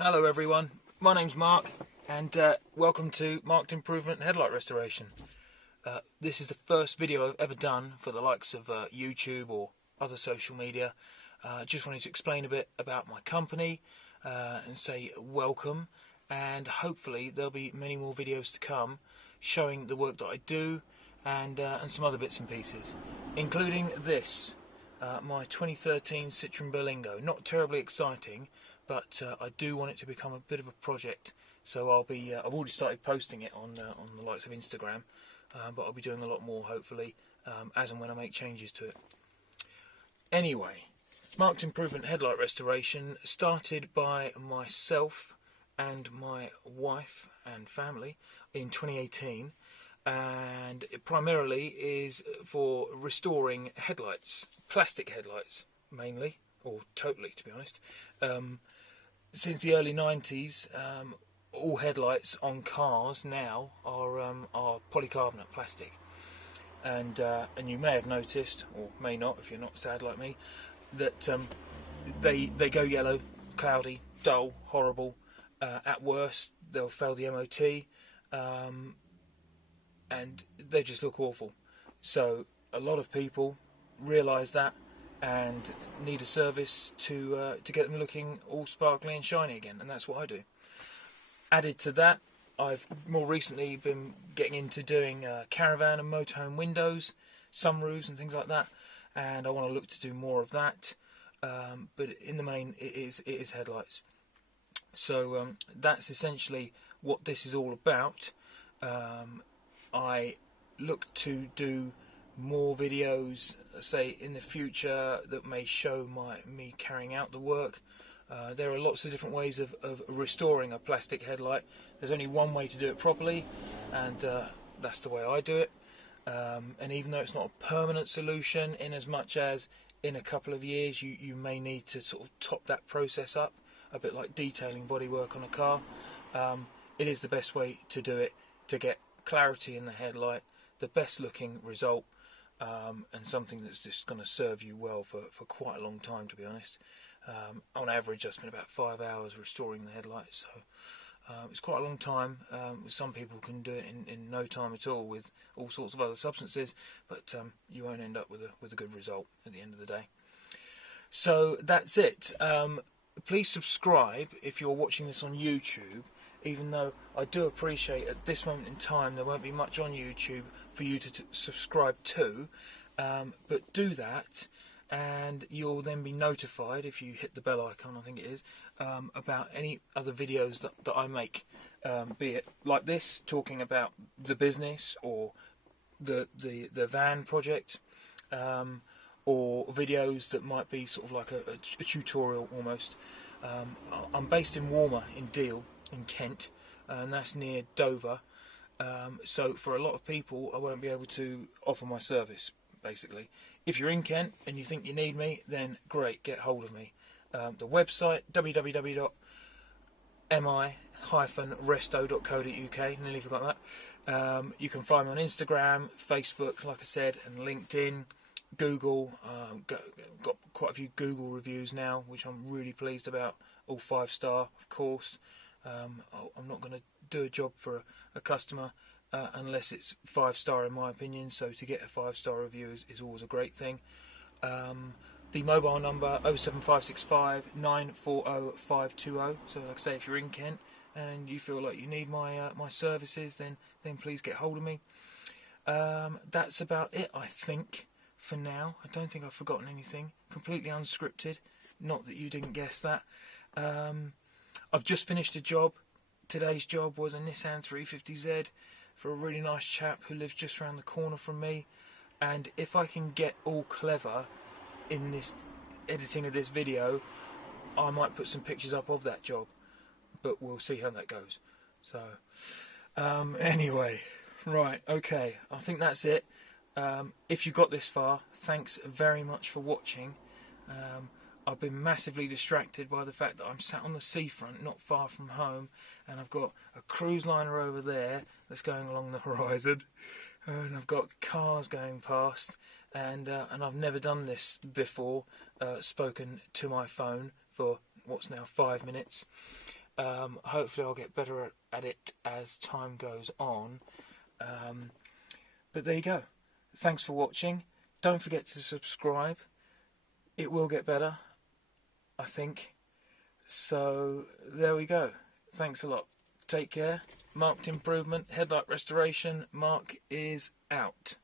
Hello everyone, my name's Mark and welcome to Marked Improvement Headlight Restoration. This is the first video I've ever done for the likes of YouTube or other social media. Just wanted to explain a bit about my company and say welcome, and hopefully there'll be many more videos to come showing the work that I do and some other bits and pieces, including this, my 2013 Citroen Berlingo. Not terribly exciting, but I do want it to become a bit of a project. So I've already started posting it on the likes of Instagram, but I'll be doing a lot more hopefully as and when I make changes to it. Anyway, Marked Improvement Headlight Restoration started by myself and my wife and family in 2018, and it primarily is for restoring headlights, plastic headlights mainly, or totally to be honest. Since the early 90s, all headlights on cars now are polycarbonate plastic, and you may have noticed, or may not if you're not sad like me, that they go yellow, cloudy, dull, horrible. At worst, they'll fail the MOT, and they just look awful. So a lot of people realise that and need a service to get them looking all sparkly and shiny again, and that's what I do. Added to that, I've more recently been getting into doing caravan and motorhome windows, sunroofs and things like that, and I want to look to do more of that, but in the main it is headlights. So that's essentially what this is all about. I look to do more videos, say in the future, that may show me carrying out the work. There are lots of different ways of restoring a plastic headlight. There's only one way to do it properly, and that's the way I do it. And even though it's not a permanent solution, in as much as in a couple of years you may need to sort of top that process up, a bit like detailing bodywork on a car, it is the best way to do it, to get clarity in the headlight, the best looking result, and something that's just going to serve you well for quite a long time, to be honest. On average I spend about 5 hours restoring the headlights, so it's quite a long time. Some people can do it in no time at all with all sorts of other substances, but you won't end up with a good result at the end of the day. So that's it. Please subscribe if you're watching this on YouTube, even though I do appreciate at this moment in time there won't be much on YouTube for you to subscribe to, but do that and you'll then be notified, if you hit the bell icon I think it is, about any other videos that I make, be it like this, talking about the business or the van project, or videos that might be sort of like a tutorial almost. I'm based in Walmer in Deal in Kent, and that's near Dover, so for a lot of people I won't be able to offer my service basically. If you're in Kent and you think you need me, then great, get hold of me. The website www.mi-resto.co.uk, nearly forgot that. You can find me on Instagram, Facebook, like I said, and LinkedIn, Google. Got quite a few Google reviews now, which I'm really pleased about, all 5-star of course. I'm not going to do a job for a customer unless it's 5-star in my opinion, so to get a 5-star review is always a great thing. The mobile number 07565 940 520, so like I say, if you're in Kent and you feel like you need my services, then please get hold of me. That's about it, I think, for now. I don't think I've forgotten anything. Completely unscripted, not that you didn't guess that. I've just finished a job. Today's job was a Nissan 350Z for a really nice chap who lives just around the corner from me, and if I can get all clever in this editing of this video, I might put some pictures up of that job, but we'll see how that goes. So anyway, right, okay, I think that's it. If you got this far, thanks very much for watching. I've been massively distracted by the fact that I'm sat on the seafront not far from home, and I've got a cruise liner over there that's going along the horizon, and I've got cars going past, and I've never done this before, spoken to my phone for what's now 5 minutes, Hopefully I'll get better at it as time goes on. But there you go. Thanks for watching. Don't forget to subscribe. It will get better, I think. So there we go. Thanks a lot. Take care. Marked Improvement Headlight Restoration. Mark is out.